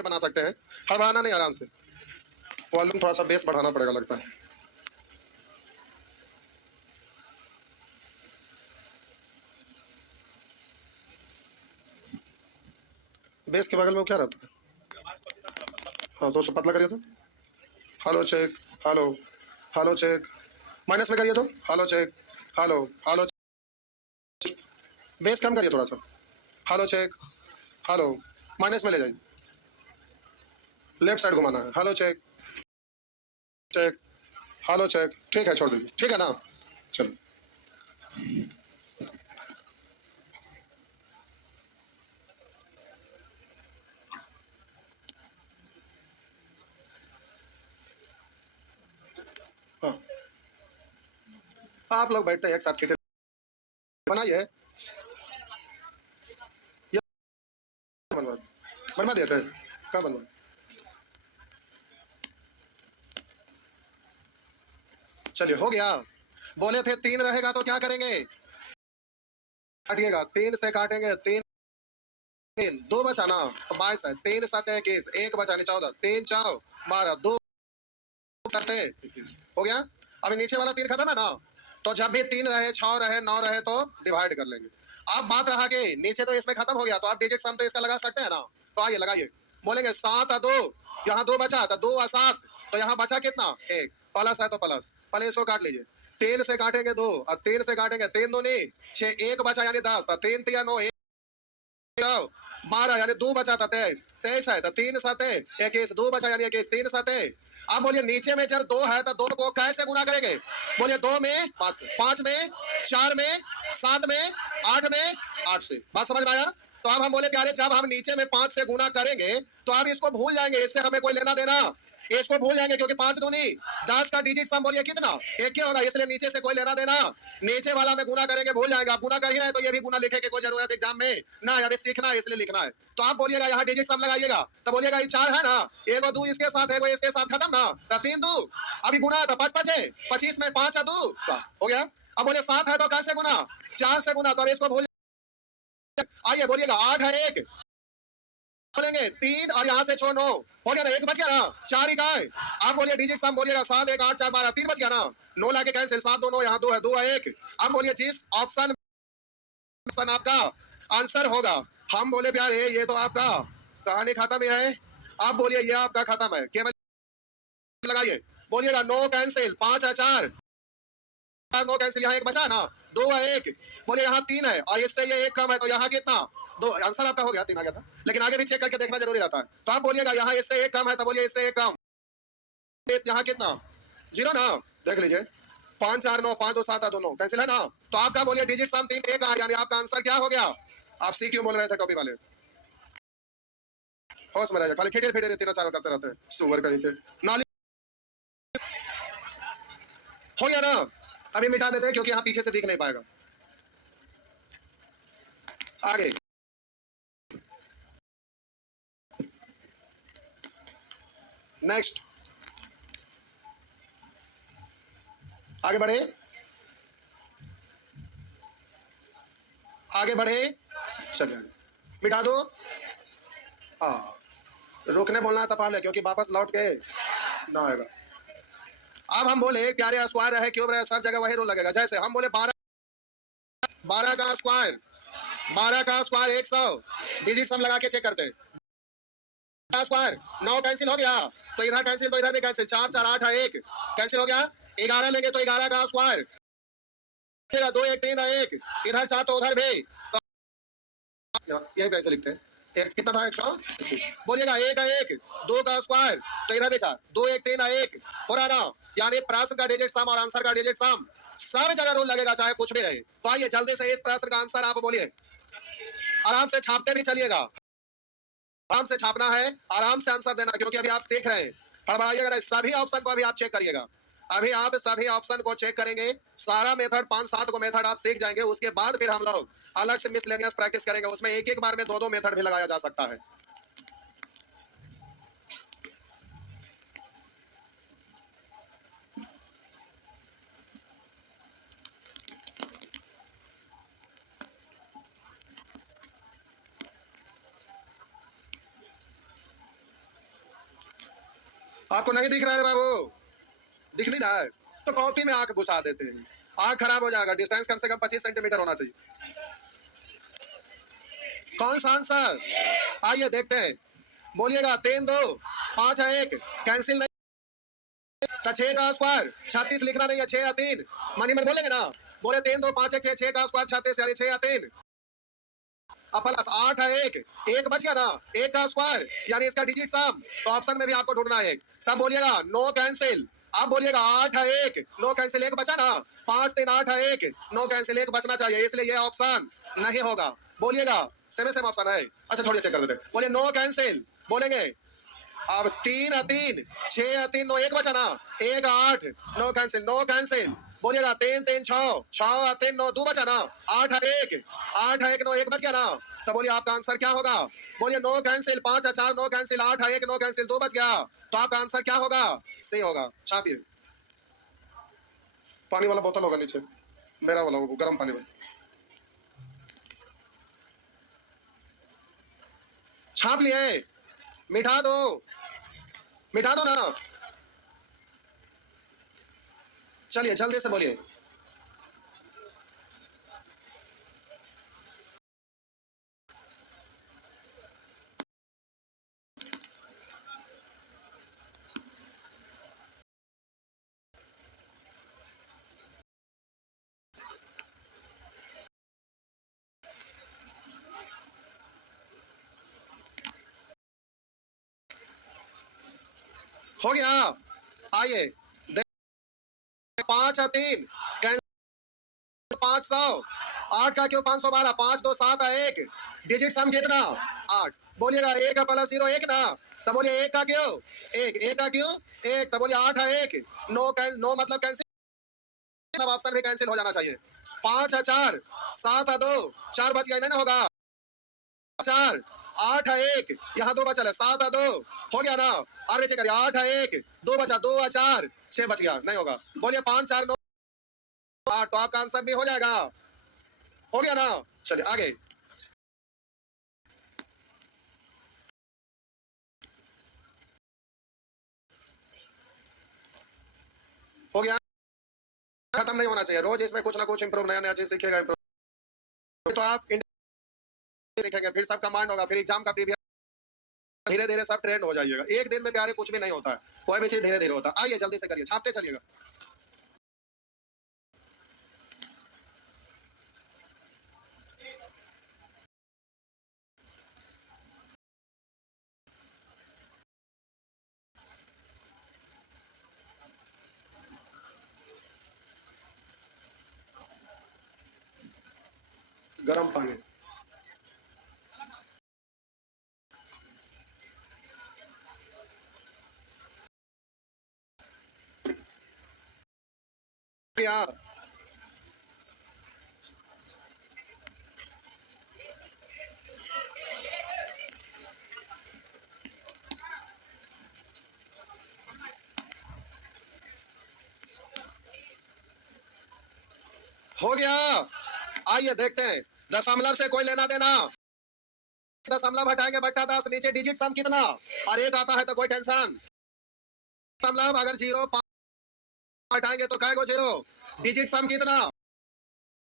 के बना सकते हैं, हड़बड़ाना नहीं, आराम से। वॉल्यूम थोड़ा सा बेस बढ़ाना पड़ेगा लगता है। बेस के बगल में वो क्या रहता है? हाँ, 200 पतला करिए तो। Hello check, hello, hello check, minus में करिए तो, hello check, hello, hello, base कम करिए थोड़ा सा, हेलो चेक, हेलो, माइनस में ले जाइए, लेफ्ट साइड घुमाना है, hello check, check, hello check, ठीक है, छोड़ दीजिए, ठीक है ना, चलो। हाँ, आप लोग बैठते हैं एक साथ, खींचे बनाइए, ये बनवा बनवा देते हैं, कहाँ बनवा? चलिए, हो गया। बोले थे 3 रहेगा तो क्या करेंगे? काटिएगा, 3 से काटेंगे, 3 3 2 बचा ना, तो 22 है, 3 7 है 21, 1 बचा नहीं 14, 3 4 12, 2 करते 21, हो गया। अभी नीचे वाला 3 खत्म है ना, तो जब भी 3 रहे, 6 रहे, 9 रहे तो डिवाइड कर लेंगे। अब बात रहा कि नीचे तो इसमें खत्म हो गया, तो आप डिजिट सम तो इसका लगा सकते हैं ना, तो आइए लगाइए। बोलेंगे 7 2, यहाँ 2 बचा था, 2 और 7, तो यहाँ बचा कितना? 1, प्लस है तो प्लस, पहले इसको काट लीजिए। 3 से काटेंगे 2, और 3 से काटेंगे 3 2 नहीं 6, 1 बचा यानी 10 था, 3 3 9 12 यानी 2 बचा था 23, 23 है तो 3 7 21, 2 बचा यानी 21, 3 7। अब बोलिए नीचे में जब 2 है तो 2 को कैसे गुना करेंगे? बोलिए 2 में 5 से, 5 में 4 में 7 में 8 में 8 से, बात समझ में आया? तो अब हम बोले प्यारे, जब हम नीचे में 5 से गुना करेंगे तो आप इसको भूल जाएंगे, इससे हमें कोई लेना देना, इसको भूल जाएंगे, क्योंकि 5 दूनी 10 का डिजिट सम बोलिए कितना? एक ही होगा, इसलिए नीचे से कोई लेना देना, नीचे वाला में गुना करेंगे, भूल जाएगा। आप गुना कर ही रहे तो ये भी गुना लिखे की कोई जरूरत एग्जाम में ना, अभी सीखना है इसलिए लिखना है। तो आप बोलिएगा यहाँ डिजिट सम लगाइएगा, तो बोलिएगा ये 4 है ना, 1 और 2 इसके साथ है, वो इसके साथ खत्म ना, तो 3 2 अभी गुना था 5 5 है 25 में 5 और 2 हो गया। अब बोले 7 है तो कैसे गुना? 4 से गुना, तो अब इसको भूल, आइए बोलिएगा 8 है 1, बोलेंगे 3 और यहाँ से छोड़ 9, हो गया ना, 1 बच गया ना, 4 इकाई। आप बोलिए डिजिट सम, बोलिएगा 7 1 8 4 12, 3 बच गया ना, 9 लाके कैंसिल, 7 2 9, यहाँ 2 है, 2 है 1। अब बोलिए जिस ऑप्शन आपका आंसर होगा, हम बोले प्यारे ये तो आपका कहानी खत्म है, आप बोलिए ये आपका खत्म है, केवल लगाइए। बोलिएगा 9 कैंसिल, 5 है 4, 9 कैंसिल, यहाँ 1 बचा ना, 2 है 1, बोलिए यहाँ 3 है और इससे ये 1 कम है, तो यहाँ कितना? 2, आंसर आपका हो गया, 3 आ गया था, लेकिन आगे भी चेक करके देखना जरूरी रहता है। तो आप बोलिएगा यहाँ इससे 1 कम है, तो बोलिए इससे 1 कम, यहाँ कितना? 0 ना, देख लीजिए, 5 4 9 5 2 7 8 2 9 कैंसिल है ना, तो आपका बोलिए डिजिट सम 3 1 यानी आपका आंसर क्या हो गया? आप सी क्यों बोल रहे थे कॉपी वाले? होश में रह जाए, खाली खेटे फेटे तीनों चारों करते रहते हैं, सुअर कहीं के नाली। हो गया ना, अभी मिटा देते हैं क्योंकि यहाँ पीछे से दिख नहीं पाएगा। आगे नेक्स्ट, आगे बढ़े, आगे बढ़े, चलिए आगे मिटा दो। हाँ, रुकने बोलना है तपाल है, क्योंकि वापस लौट के ना आएगा। अब हम बोले प्यारे स्क्वायर है, क्यूब रहे, सब जगह वही रूल लगेगा। जैसे हम बोले 12 12 का स्क्वायर, 12 का स्क्वायर 100, डिजिट सम लगा के चेक करते हैं। स्क्वायर 9 कैंसिल हो गया, तो इधर कैंसिल तो इधर भी कैंसिल, 4 4 8 है 1 कैंसिल हो गया। 11 लेंगे तो 11 का स्क्वायर 2 1 3 1, इधर 4 तो उधर भी, तो यही कैसे लिखते हैं? एक कितना था 100, बोलिएगा 1 है 1, 2 का स्क्वायर तो इधर भी 4, 2 1 3 1 हो रहा ना, यानी प्रश्न का डिजिट सम और आंसर का डिजिट सम सब जगह रूल लगेगा, चाहे कुछ भी रहे। तो आइए जल्दी से इस प्रश्न का आंसर आप बोलिए, आराम से छापते भी चलिएगा, आराम से छापना है, आराम से आंसर देना, क्योंकि अभी आप सीख रहे हैं, हड़बड़ाइएगा नहीं, सभी ऑप्शन को अभी आप चेक करिएगा। अभी आप सभी ऑप्शन को चेक करेंगे, सारा मेथड 5 7 को मेथड आप सीख जाएंगे, उसके बाद फिर हम लोग अलग से मिसलेनियस प्रैक्टिस करेंगे, उसमें एक एक बार में 2 2 मेथड भी लगाया जा सकता है। आपको नहीं दिख रहा है बाबू? दिख नहीं रहा है तो कॉपी में आंख घुसा देते हैं, आंख खराब हो जाएगा। डिस्टेंस कम से कम 25 सेंटीमीटर होना चाहिए। कौन सा आंसर? आइए देखते हैं, बोलिएगा। 3 2 5 है 1, कैंसिल नहीं का 6 का स्क्वायर 36 लिखना नहीं है, 6 या 3 मनी में बोलेंगे ना। बोले 3 2 5 6 6 का स्क्वायर 36 यानी 6 या 3 अब प्लस 8 है 1, 1 बच गया ना, 1 का स्क्वायर यानी इसका डिजिट सम। तो ऑप्शन में भी आपको ढूंढना है। तब बोलिएगा नो कैंसिल। आप बोलिएगा 8 है 1, नो कैंसिल 1 बचा ना, 5 3 8 है 1, नो कैंसिल 1 बचना चाहिए, इसलिए ये ऑप्शन नहीं होगा। बोलिएगा सेम सेम ऑप्शन है। अच्छा छोड़िए, चेक कर देते। बोलिए नो कैंसिल बोलेंगे। अब 3 है 3, 6 है 3, नो 1 बचा ना, 1 8, नो कैंसिल नो कैंसिल। बोलिएगा 3 3 6, 6 है 3, नो 2 बचा ना, 8 है 1, 8 है 1, नो 1 बच गया ना। तो बोलिए आपका आंसर क्या होगा? बोलिए नो कैंसिल 5 है 4, नो कैंसिल 8 है 1, नो कैंसिल 2 बच गया। तो आपका आंसर क्या होगा? सी होगा। छापिए। पानी वाला बोतल होगा नीचे, मेरा वाला वो गर्म पानी वाला। छाप लिए? मिठा दो, मिठा दो ना। चलिए जल्दी से बोलिए। हो गया? आइए 5 है 3, 500, 8 का क्यों 512, 5 2 7 है 1, डिजिट सम कितना? 8। बोलिएगा 1 का प्लस 0 1 ना। तब बोलिए 1 का क्यों 1, 1 का क्यों 1, तब बोलिए 8 है 1, नो मतलब कैंसिल, सब ऑप्शन भी कैंसिल हो जाना चाहिए। 5 है 4, 7 है 2, 4 बच गया नहीं ना होगा। 4 8 है 1, यहाँ 2 बचा है, 7 है 2, हो गया ना। आगे चेक करिए, 8 है 1, 2 बचा, 2 है 4, 6 बच गया, नहीं होगा। बोलिए 5 4 9 8, तो आपका आंसर भी हो जाएगा। हो गया ना। चलिए आगे। हो गया? खत्म नहीं होना चाहिए, रोज इसमें कुछ ना कुछ इंप्रूव, नया नया चीज सीखेगा। improve। तो आप सीखेंगे, फिर सब कमांड होगा, फिर एग्जाम का प्रीवियस, धीरे धीरे सब ट्रेंड हो जाइएगा। एक दिन में प्यारे कुछ भी नहीं होता है, कोई भी चीज धीरे धीरे होता है। आइए जल्दी से करिए, छापते चलिएगा। गर्म पानी। या हो गया? आइए देखते हैं, दशमलव से कोई लेना देना। दशमलव हटाएंगे बट्टा 10, नीचे डिजिट सम कितना, और एक आता है तो कोई टेंशन। दशमलव अगर 0 हटाएंगे तो क्या जीरो, डिजिट सम कितना,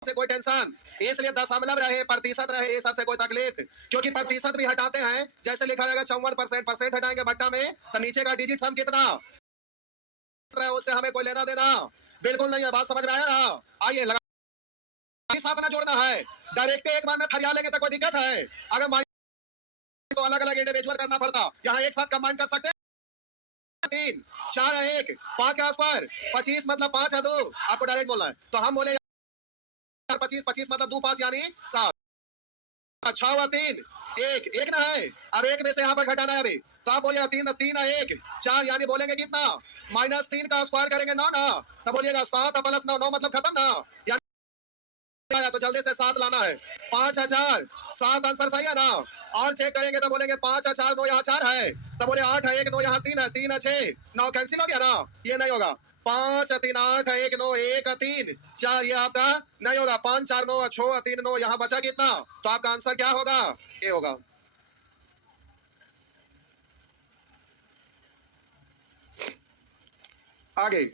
से कोई टेंशन। इसलिए दशमलव रहे प्रतिशत रहे ये सबसे कोई तकलीफ, क्योंकि प्रतिशत भी हटाते हैं। जैसे लिखा जाएगा 54%, परसेंट हटाएंगे बट्टा में तो नीचे का डिजिट सम कितना है, उससे हमें कोई लेना देना बिल्कुल नहीं है। बात समझ में आया ना? आइए लगा साथ ना जोड़ना है, डायरेक्ट एक बार में फरिया लेंगे तो कोई दिक्कत है। अगर तो अलग अलग इंडिविजुअल करना पड़ता, यहाँ एक साथ कंबाइन कर सकते हैं। 3 4 है 1, 5 का स्क्वायर 25 मतलब 5 है 2, आपको डायरेक्ट बोलना है। तो हम बोले 25 25 मतलब 2 5 यानी 7, 6 व 3 1 1 ना है। अब एक में से यहाँ पर घटाना है अभी, तो आप बोलिएगा 3 3 है 1, 4 यानी बोलेंगे कितना, -3 का स्क्वायर करेंगे 9 ना। तब बोलिएगा 7 प्लस 9, 9 मतलब खत्म ना, यानी तो जल्दी से 7 लाना है। 5 है 4, 7 आंसर सही है ना। और चेक करेंगे तो बोलेंगे 5 है 4, 9 यहाँ 4 है, तब बोले 8 है 1, 9 यहाँ 3 है, 3 है 6, 9 कैंसिल हो गया ना। ये नहीं होगा। 5 3 8 है 1 9 1 3 4, ये आपका नहीं होगा। 5 4 9 6 3 9, यहाँ बचा कितना, तो आपका आंसर क्या होगा? ए होगा। आगे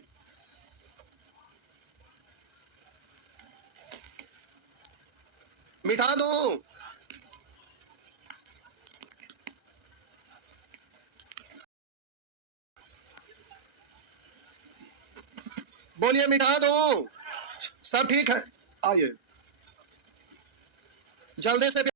मिटा दो। बोलिए मिटा दो। सब ठीक है। आइए जल्दी से।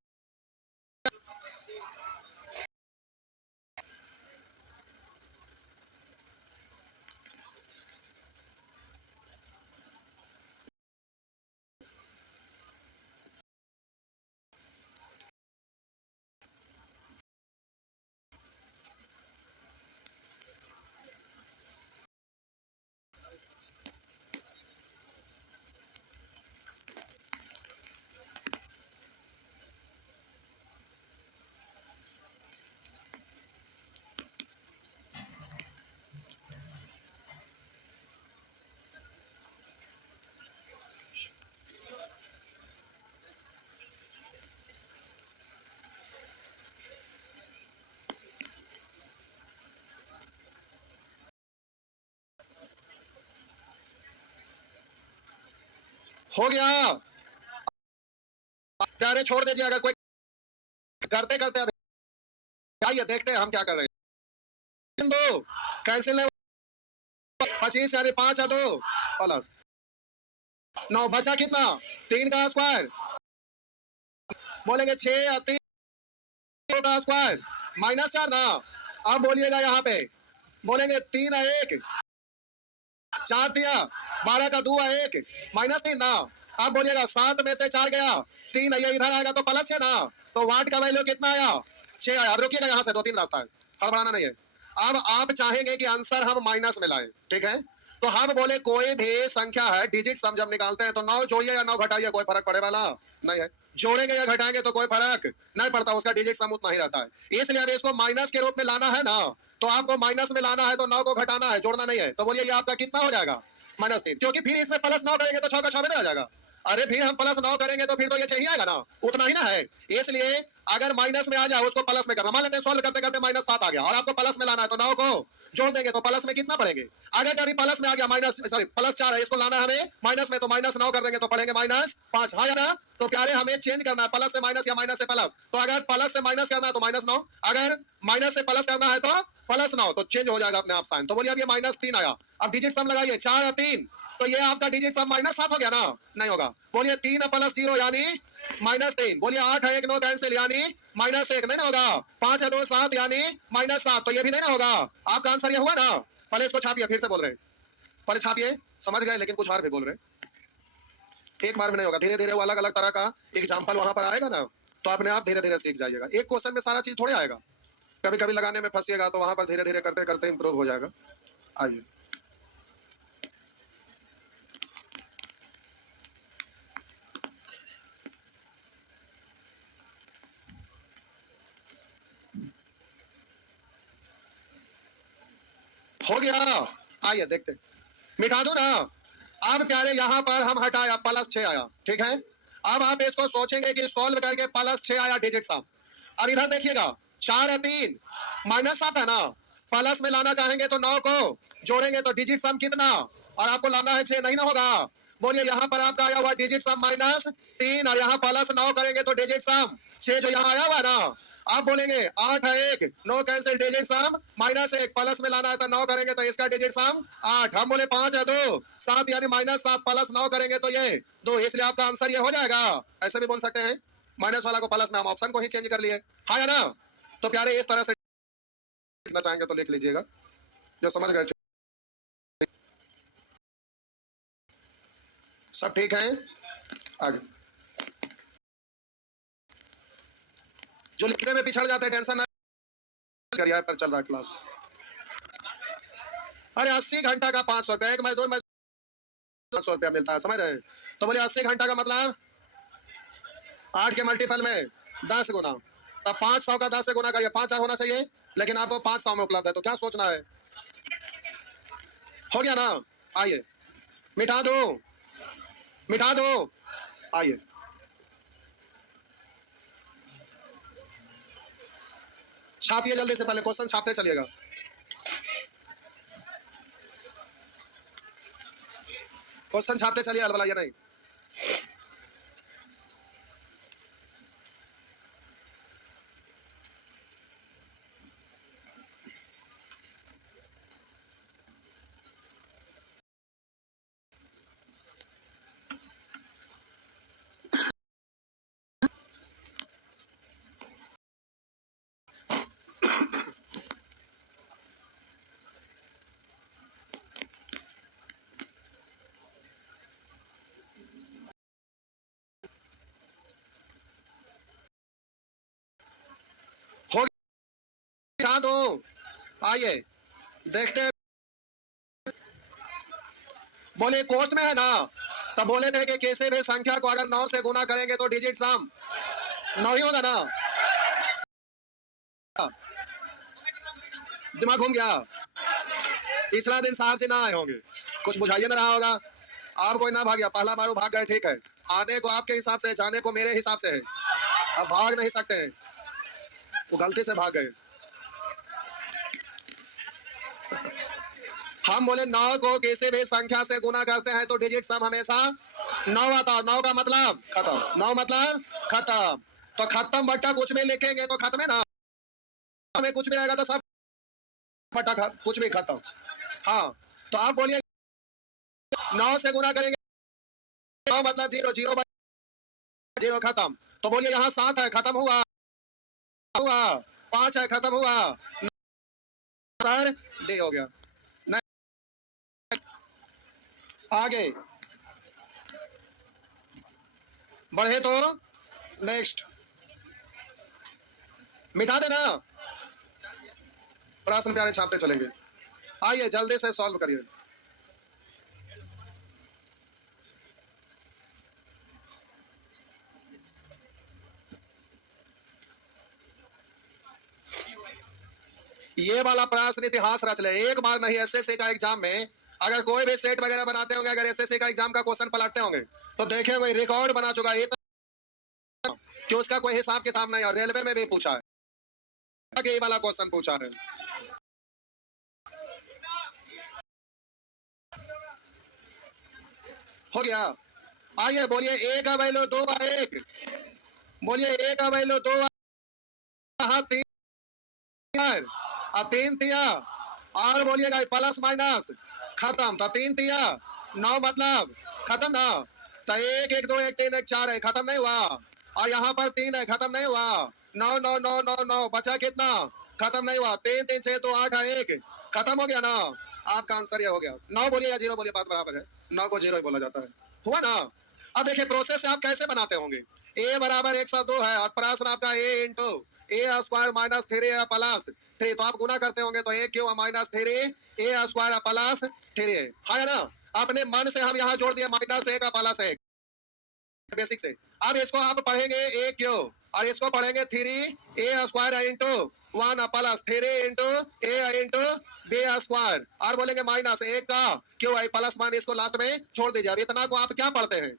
हो गया प्यारे, छोड़ दीजिए। अगर कोई करते करते अब आइए देखते हैं हम क्या कर रहे हैं। दो कैंसिल है। 25 यानी 5 है, 2 प्लस 9 बचा कितना? 3 का स्क्वायर। बोलेंगे 6 या 3 का स्क्वायर -4 ना। अब बोलिएगा यहाँ पे बोलेंगे 3 है 1, 4 दिया, 12 का 2 है 1, -3 ना। अब बोलिएगा 7 में से 4 गया, 3 है, ये इधर आएगा तो प्लस है ना। तो वाट का वैल्यू कितना आया? 6 आया। अब रुकिएगा यहाँ से, 2-3 रास्ता है, हड़बड़ाना नहीं है। अब आप चाहेंगे कि आंसर हम माइनस में लाए, ठीक है? तो हम बोले कोई भी संख्या है, डिजिट सम जब निकालते हैं तो 9 जोड़िए या 9 घटाइए, कोई फर्क पड़े वाला नहीं है। जोड़ेंगे या घटाएंगे तो कोई फर्क नहीं पड़ता, उसका डिजिट सम उतना ही रहता है। इसलिए अब इसको माइनस के रूप में लाना है ना, तो आपको माइनस में लाना है तो 9 को घटाना है, जोड़ना नहीं है। तो बोलिए ये आपका कितना हो जाएगा? -3, क्योंकि फिर इसमें प्लस 9 करेंगे तो 6 का 6 में नहीं आ जाएगा। अरे फिर हम प्लस 9 करेंगे तो फिर तो ये चाहिए आएगा ना, उतना ही ना है। इसलिए अगर माइनस में आ जाए उसको प्लस में करना। मान लेते हैं सॉल्व करते करते -7 आ गया और आपको प्लस में लाना है, तो 9 को जोड़ देंगे तो प्लस में कितना पड़ेंगे? अगर कभी प्लस में आ गया +4 है, इसको लाना है हमें माइनस में, तो -9 कर देंगे तो पड़ेंगे -5। हाँ या ना? तो प्यारे हमें चेंज करना है, प्लस से माइनस या माइनस से प्लस। तो अगर प्लस से माइनस करना है तो -9, अगर माइनस से प्लस करना है तो +9, तो चेंज हो जाएगा अपने आप साइन। तो बोलिए अब ये -3 आया। अब डिजिट सम लगाइए, 4 या 3, तो ये आपका डिजिट सम -7 हो गया ना? नहीं होगा। बोलिए 3 + 0 यानी -3। बोलिए 8 है 1, 9 कैंसिल यानी -1, नहीं ना होगा। 5 है 2 7 यानी -7, तो ये भी नहीं ना होगा। आपका आंसर ये हुआ ना? पहले इसको छापिए, फिर से बोल रहे हैं, पहले छापिए। समझ गए, लेकिन कुछ और भी बोल रहे हैं। एक बार में नहीं होगा, धीरे धीरे वो अलग अलग तरह का एग्जाम्पल वहां पर आएगा ना, तो अपने आप धीरे धीरे सीख जाइएगा। एक क्वेश्चन में सारा चीज थोड़े आएगा, कभी कभी लगाने में फंसिएगा, तो वहां पर धीरे धीरे करते करते इंप्रूव हो जाएगा। आइए हो गया। आइए देखते, मिटा दो ना। अब प्यारे यहाँ पर हम हटाया, +6 आया, ठीक है? अब आप इसको सोचेंगे कि सॉल्व करके +6 आया डिजिट सम। अब इधर देखिएगा, 4 है 3, -7 है ना। प्लस में लाना चाहेंगे तो 9 को जोड़ेंगे तो डिजिट सम कितना, और आपको लाना है 6, नहीं ना होगा। बोलिए यहाँ पर आपका आया हुआ डिजिट सम -3 और यहाँ +9 करेंगे तो डिजिट सम 6 जो यहाँ आया हुआ ना। आप बोलेंगे 8 है 1, 9 कैंसिल, डिजिट सम -1, प्लस में लाना है तो 9 करेंगे तो इसका डिजिट सम 8। हम बोले 5 है 2 7 यानी -7, प्लस 9 करेंगे तो ये 2, इसलिए आपका आंसर ये हो जाएगा। ऐसे भी बोल सकते हैं, माइनस वाला को प्लस में, हम ऑप्शन को ही चेंज कर लिए, हाँ या ना? तो प्यारे इस तरह से लिखना चाहेंगे तो लिख लीजिएगा, जो समझ गए। सब ठीक है? आगे जो लिखने में पिछड़ जाते हैं टेंशन ना करिए, पर चल रहा है क्लास। अरे 80 घंटा का 500 रुपया, एक मजदूर 500 रुपया मिलता है, समझ रहे हैं? तो बोले 80 घंटा का मतलब 8 के मल्टीपल में 10 गुना, तब 500 का 10 से गुना करिए, 5 होना चाहिए, लेकिन आपको 500 में उपलब्ध है, तो क्या सोचना है? हो गया ना? आइए मिटा दो, मिटा दो। आइए छापिए जल्दी से, पहले क्वेश्चन छापते चलिएगा। क्वेश्चन छापते चलिए, अलबलाइए नहीं। हो गया दो, आइए देखते हैं। बोले कोष्ट में है ना, तब बोले थे कि किसी भी संख्या को अगर 9 से गुना करेंगे तो डिजिट सम 9 ही होगा ना। दिमाग घूम गया। पिछला दिन साहब से ना आए होंगे, कुछ बुझाइए ना रहा होगा। आप कोई ना भाग गया, पहला बार भाग गए, ठीक है। आने को आपके हिसाब से, जाने को मेरे हिसाब से है। अब भाग नहीं सकते हैं, वो गलती से भाग गए। हम बोले 9 को किसी भी संख्या से गुना करते हैं तो डिजिट सम हमेशा 9 आता। 9 का मतलब खत्म, 9 मतलब खत्म। तो खत्म बट्टा कुछ भी लिखेंगे तो खत्म है ना, हमें कुछ भी आएगा तो सब बट्टा कुछ भी खत्म। हाँ, तो आप बोलिए 9 से गुना करेंगे, 9 मतलब 0, 0 0 खत्म। तो बोलिए यहाँ 7 है, खत्म हुआ हुआ, 5 है, खत्म हुआ, सर डी हो गया। आगे बढ़े तो नेक्स्ट मिटा देना, प्रश्न प्यारे छापते चलेंगे। आइए जल्दी से सॉल्व करिए। ये वाला प्रश्न इतिहास रच ले, एक बार नहीं एसएससी का एग्जाम में अगर कोई भी सेट वगैरह बनाते होंगे, अगर एसएससी का एग्जाम का क्वेश्चन पलटते होंगे तो देखे वही रिकॉर्ड बना चुका है कि उसका कोई हिसाब किताब नहीं। और रेलवे में भी पूछा है कि ये वाला क्वेश्चन पूछा है। हो गया। आइए बोलिए ए का वैल्यू 2/1, बोलिए ए का वैल्यू 2, हाँ 3 और 3 तिया, और बोलिएगा प्लस माइनस खत्म। तो 3 तिया 9 मतलब खत्म ना। तो 1 1 2 1 3 1 4 है, खत्म नहीं हुआ। और यहाँ पर 3 है, खत्म नहीं हुआ। 9 9 9 9 9 बचा कितना, खत्म नहीं हुआ। 3 3 6 2 8 है, 1 खत्म हो गया ना। आपका आंसर ये हो गया। 9 बोलिए या 0 बोलिए, बात बराबर है। 9 को 0 ही बोला जाता है, हुआ ना। अब देखिए प्रोसेस से आप कैसे बनाते होंगे। ए बराबर 102 है और प्रश्न आपका ए इंटू ए स्क्वायर माइनस 3 प्लस 3, तो आप गुना करते होंगे तो ए क्यों माइनस 3 ए स्क्वायर प्लस 3 है ना। अपने मन से हम यहाँ जोड़ दिए माइनस 1 प्लस 1 बेसिक से। अब इसको आप पढ़ेंगे ए क्यों और इसको पढ़ेंगे 3 ए स्क्वायर इंटू 1 प्लस 3 इंटू ए इंटू बी स्क्वायर, और बोलेंगे माइनस 1 का क्यों आई प्लस 1, इसको लास्ट में छोड़ दीजिए। अब इतना को आप क्या पढ़ते हैं,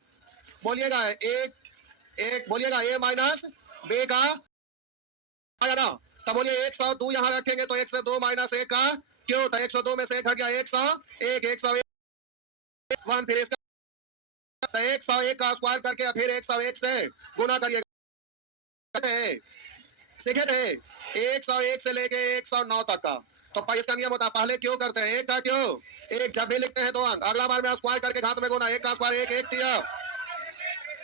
बोलिएगा एक एक, बोलिएगा ए माइनस बी का आया ना। तब बोलिए 102 यहाँ रखेंगे तो 102 माइनस 1 का क्यों, तो 102 में से 1 हट गया, 101 101, फिर इसका 101 का स्क्वायर करके फिर 101 से गुना करिए। सीखे थे 101 से लेके 109 तक का। तो इसका नियम होता है पहले क्यों करते हैं, एक का क्यों, एक जब भी लिखते हैं 2 अंक, अगला बार में स्क्वायर करके घात में गुना, 1 का स्क्वायर 1 1 दिया।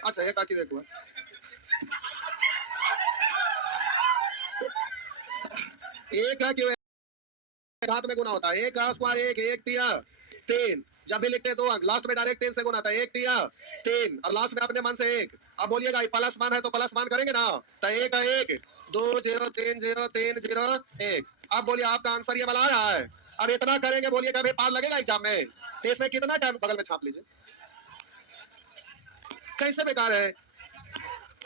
अच्छा 1 का क्यों 1 हुआ, 1 का क्यों घात में गुना होता है। 1 का स्क्वायर 1 1 दिया 3, जब भी लिखते हैं 2 अंक लास्ट में डायरेक्ट 3 से गुना था, 1 दिया 3 और लास्ट में अपने मन से 1। अब बोलिएगा प्लस 1 है तो प्लस 1 करेंगे ना, तो 1 का 1 2 0 3 0 3 0 1। अब बोलिए आपका आंसर ये वाला आ रहा है। अब इतना करेंगे, बोलिए कभी पार लगेगा एग्जाम में, तो इसमें कितना टाइम बगल में छाप लीजिए, कैसे बेकार है।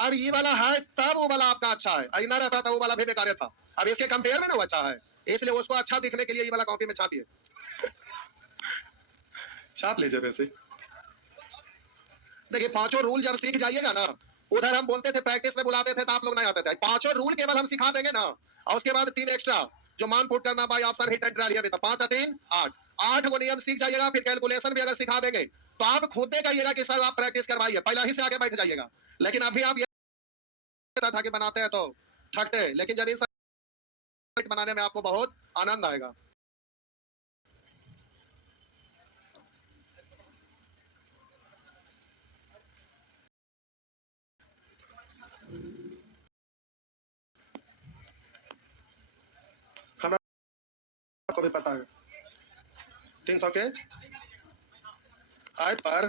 अब ये वाला है तब वो वाला आपका अच्छा है, अइना रहता था वो वाला भी बेकार था। अब इसके कंपेयर में ना वो अच्छा है, इसलिए उसको अच्छा दिखने के लिए ये वाला कॉपी में छापिए, छाप लीजिए। वैसे देखिए पांचों रूल जब सीख जाइएगा ना, उधर हम बोलते थे प्रैक्टिस में बुलाते थे तो आप लोग नहीं आते थे, पांचों रूल केवल हम सिखा देंगे ना, और उसके बाद 3 एक्स्ट्रा जो मान पुट करना by option hit and trial, 5 3 8 8 को नियम सीख जाइएगा। फिर कैलकुलेशन भी अगर सिखा देंगे तो आप खुद कहिएगा कि सर आप प्रैक्टिस करवाइए, पहले ही से आगे बैठ जाइएगा। लेकिन अभी आप ये था कि बनाते हैं तो थकते हैं, लेकिन जब इन सब बनाने में आपको बहुत आनंद आएगा। हमें को भी पता है 300 के आय पर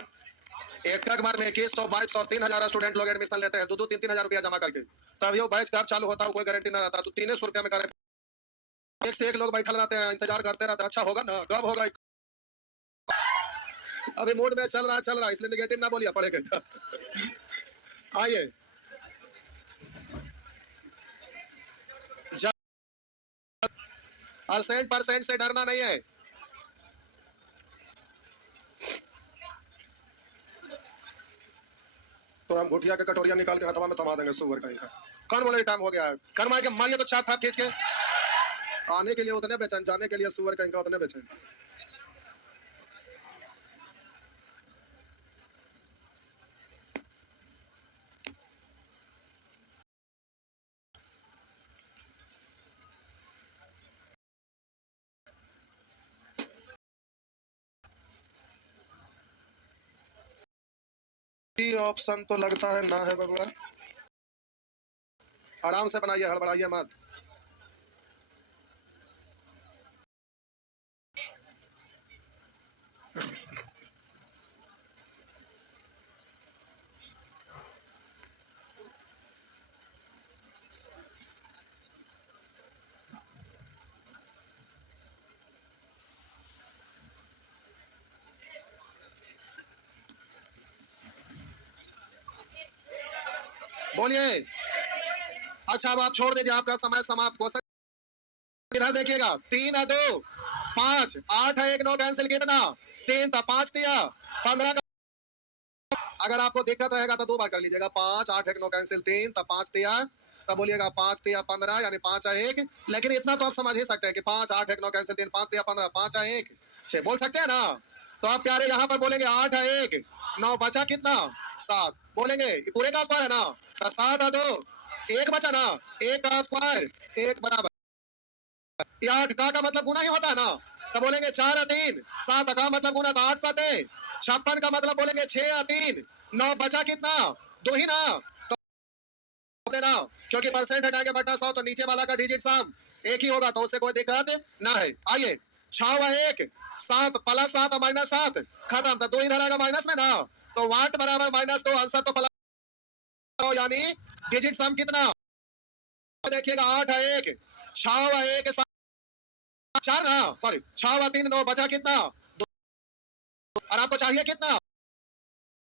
एक बार में 2100 2200 3000 स्टूडेंट लोग एडमिशन लेते हैं, 2 2 3 3 हजार रुपया जमा करके। तब ये बैच कब चालू होता है कोई गारंटी ना रहता, तो 300 रुपया में करें। एक से एक लोग बैठल रहते हैं, इंतजार करते रहते हैं, अच्छा होगा ना, कब होगा। अभी मूड में चल रहा है, इसलिए निगेटिव ना बोलिए, पड़ेगा। आइए, 100% से डरना नहीं है। तो हम घुटिया के कटोरिया निकाल के हथवा में थमा देंगे सुअर कहीं का। कौन बोले टाइम हो गया है, कर मार के मारिए तो चार थाप खींच के। आने के लिए उतने बेचैन, जाने के लिए सुअर कहीं का उतने बेचैन। ऑप्शन तो लगता है ना है बबुआ, आराम से बनाइए, हड़बड़ाइए मत। बोलिए। अच्छा अब आप छोड़ दीजिए, आपका समय समाप्त। क्वेश्चन इधर देखिएगा, 3 है 2 5 8 है 1 9 कैंसिल कितना 3 था 5 दिया 15 का। अगर आपको दिक्कत रहेगा तो 2 बार कर लीजिएगा, 5 8 1 9 कैंसिल 3 था 5 दिया, तब बोलिएगा 5 दिया 15 यानी 5 है 1। लेकिन इतना तो आप समझ ही सकते हैं कि 5 8 1 9 कैंसिल 3 5 दिया 15 5 है 1 6 बोल सकते हैं ना। तो आप प्यारे यहाँ पर बोलेंगे 8 है 1 9 बचा कितना 7 बोलेंगे, ये पूरे का स्क्वायर है ना, तो 7 है 2 1 बचा ना, 1 का स्क्वायर 1 बराबर। ये 8 का मतलब गुना ही होता है ना, तो बोलेंगे 4 है 3 7 का मतलब गुना, तो 8 7 है 56 का मतलब बोलेंगे 6 है 3 9 बचा कितना 2 ही ना, तो देना क्योंकि परसेंट हटाएंगे बटा 100 तो नीचे वाला का डिजिट सम एक ही होगा, तो उससे कोई दिक्कत ना है। आइए 6 व 1 7 प्लस 7 माइनस 7 खत्म, तो 2 इधर आएगा माइनस में ना, तो वाट बराबर -2 आंसर तो प्लस, यानी डिजिट सम कितना देखिएगा 8 है 1 6 व 1 4 ना सॉरी 6 व 3 9 बचा कितना 2, और आपको चाहिए कितना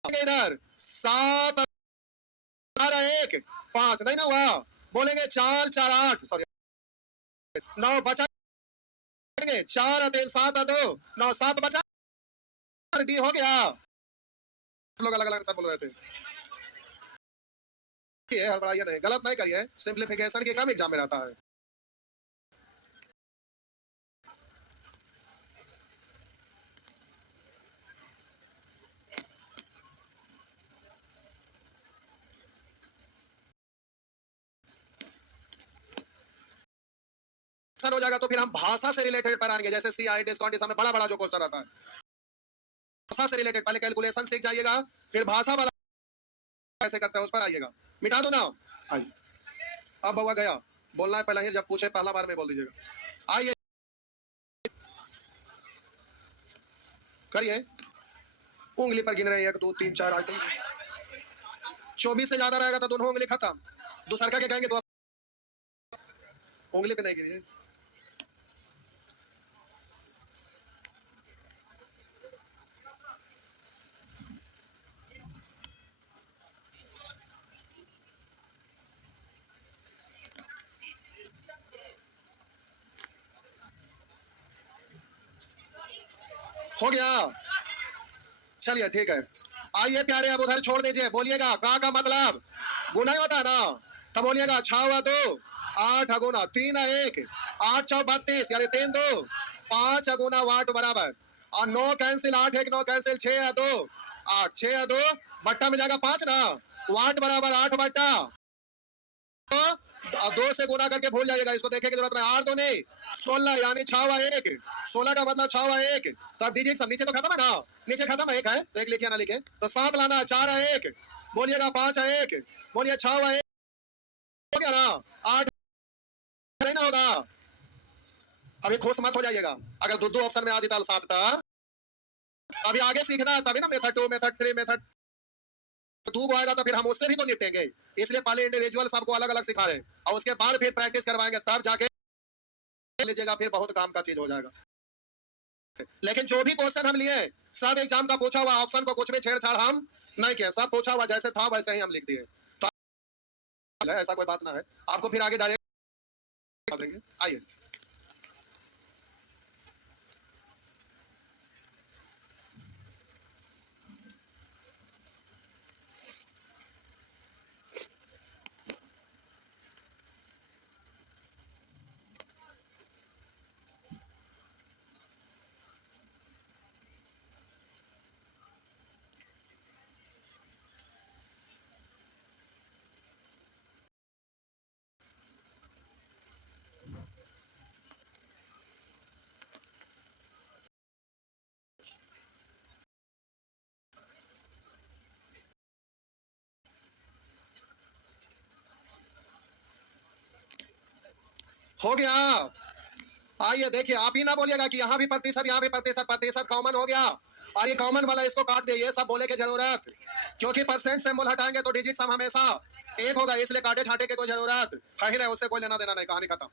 इधर 7 1 5 नहीं ना हुआ, बोलेंगे 4 4 8 सॉरी 9 बचा 4 3 7 2 9 7 बचा डी हो गया। लोग अलग अलग सब बोल रहे थे, ये हड़बड़ाइए नहीं, गलत नहीं करिए, सिंप्लीफिकेशन के कम एग्जाम में रहता है। हो जाएगा तो फिर हम भाषा से रिलेटेड पर आएंगे, जैसे सीआई डिस्काउंट में बड़ा बड़ा जो क्वेश्चन आता है भाषा से रिलेटेड, पहले कैलकुलेशन सीख जाइएगा, फिर भाषा वाला कैसे करते हैं उस पर आइएगा। मिटा दो ना, आइए अब बउआ गया, बोलना है पहले ही, जब पूछे पहला बार में बोल दीजिएगा। आइए करिए, उंगली पर गिन रहे 1 2 3 4 आइटम, 24 से ज्यादा रहेगा तो दोनों उंगली खत्म, दूसरा क्या कहेंगे तो उंगली पे नहीं गिरी। हो गया, चलिए ठीक है। आइए प्यारे अब उधर छोड़ दीजिए, बोलिएगा का मतलब गुना ही होता है ना, तब बोलिएगा 6 व 2 8 गुना 3 1 8 6 32 यानी 3 2 5 गुना वाट बराबर और 9 कैंसिल, 8 1 9 कैंसिल, 6 या 2 8, 6 या 2 बट्टा में जाएगा 5 ना, 8 बराबर 8 बट्टा तो 2 से गुना करके भूल जाइएगा, इसको देखे की जरूरत नहीं। 8 2 नहीं 16 यानी 6 व 1, 16 का मतलब 6 व 1, तो अब डिजिट सब नीचे तो खत्म है ना, नीचे खत्म है, 1 है तो 1 लिखे ना लिखे तो 7 लाना है, 4 है 1 बोलिएगा, 5 है 1 बोलिए, 6 व 1 हो गया ना, 8 नहीं ना होगा। अभी खुश मत हो जाइएगा, अगर दो दो ऑप्शन में आ जाता 7 था, अभी आगे सीखना है तभी ना, मेथड 2 मेथड 3 मेथड 2 को आएगा तो फिर हम उससे भी तो निपटेंगे, इसलिए पहले इंडिविजुअल सबको अलग अलग सिखा रहे हैं और उसके बाद फिर प्रैक्टिस करवाएंगे, तब जाके लीजिएगा, फिर बहुत काम का चीज हो जाएगा। लेकिन जो भी क्वेश्चन हम लिए सब एग्जाम का पूछा हुआ, ऑप्शन को कुछ भी छेड़छाड़ हम नहीं किया, सब पूछा हुआ जैसे था वैसे ही हम लिख दिए, तो ऐसा कोई बात ना है, आपको फिर आगे डायरेक्ट देंगे। आइए हो गया। आइए देखिए, आप ही ना बोलिएगा कि यहाँ भी प्रतिशत यहाँ भी प्रतिशत, प्रतिशत कॉमन हो गया और ये कॉमन वाला इसको काट दे, ये सब बोले की जरूरत, क्योंकि परसेंट से मूल हटाएंगे तो डिजिट सम हमेशा 1 होगा, इसलिए काटे छाटे की कोई जरूरत है ही नहीं, उससे कोई लेना देना नहीं, कहानी खत्म।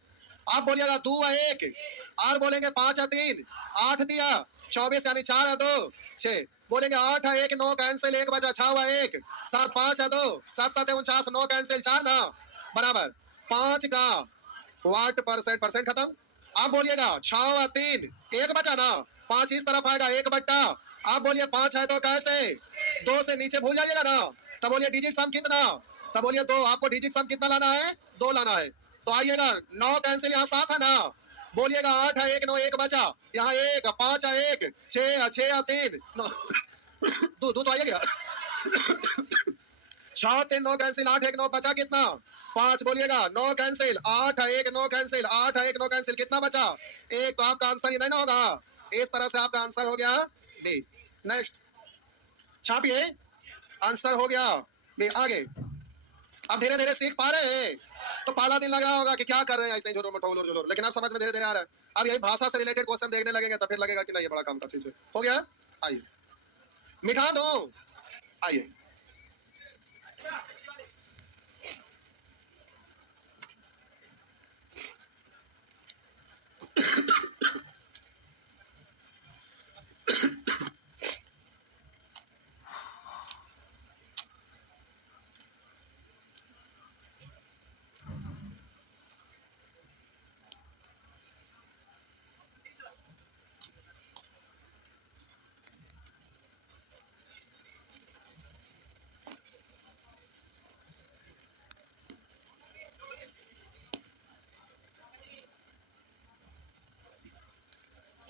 आप बोलिएगा 2 व 1 और बोलेंगे 5 या 3 8 दिया 24 यानी 4 या 2 6 बोलेंगे 8 है 1 9 कैंसिल 1 बचा 6 व 1 7 5 या 2 7 7 49 9 कैंसिल 4 ना बराबर 5 का वाट परसेंट, परसेंट खत्म। आप बोलिएगा 6 व 3 1 बचा ना, 5 इस तरफ आएगा 1 बट्टा, आप बोलिए 5 है तो कैसे 2 से नीचे भूल जाइएगा ना, तब बोलिए डिजिट सम कितना, तब बोलिए 2, आपको डिजिट सम कितना लाना है 2 लाना है, तो आइएगा 9 कैंसिल यहाँ 7 है ना, बोलिएगा 8 है 1 9 1 बचा, यहाँ 1 5 है 1 6 या 3 दो दो तो आइएगा 6 3 9 कैंसिल 8 1 9 बचा कितना 5 बोलिएगा 9 कैंसिल 8 है 1 9 कैंसिल 8 है 1 9 कैंसिल कितना बचा 1, तो आपका आंसर ये नहीं ना होगा, इस तरह से आपका आंसर हो गया बी। नेक्स्ट छापिए, आंसर हो गया बी। आगे अब धीरे धीरे सीख पा रहे हैं, तो पहला दिन लगा होगा कि क्या कर रहे हैं ऐसे झोरो मटोलो झोलो, लेकिन अब समझ में धीरे धीरे आ रहा है। अब यही भाषा से रिलेटेड क्वेश्चन देखने लगेंगे तो फिर लगेगा कि नहीं ये बड़ा काम का चीज है। हो गया, आइए मिठा दो, आइए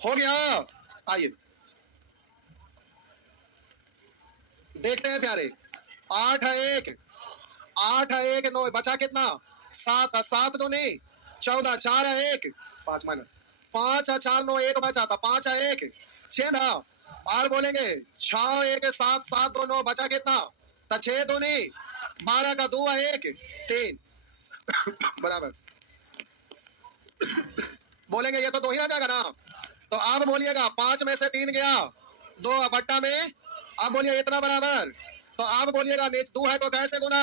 हो गया, आइए देखते हैं प्यारे। 8 है 1 8 है 1 9 बचा कितना 7 7 तो नहीं 14 4 है 1 5 माइनस 5 है 4 9 1 बचा था 5 है 1 6 था और बोलेंगे 6 1 7 7 2 9 बचा कितना था 6 तो नहीं 12 का 2 है 1 3 बराबर, बोलेंगे ये तो 2 ही आ जाएगा ना, तो आप बोलिएगा 5 में से 3 गया 2 बट्टा में, आप बोलिए इतना बराबर, तो आप बोलिएगा नीचे 2 है तो कैसे गुना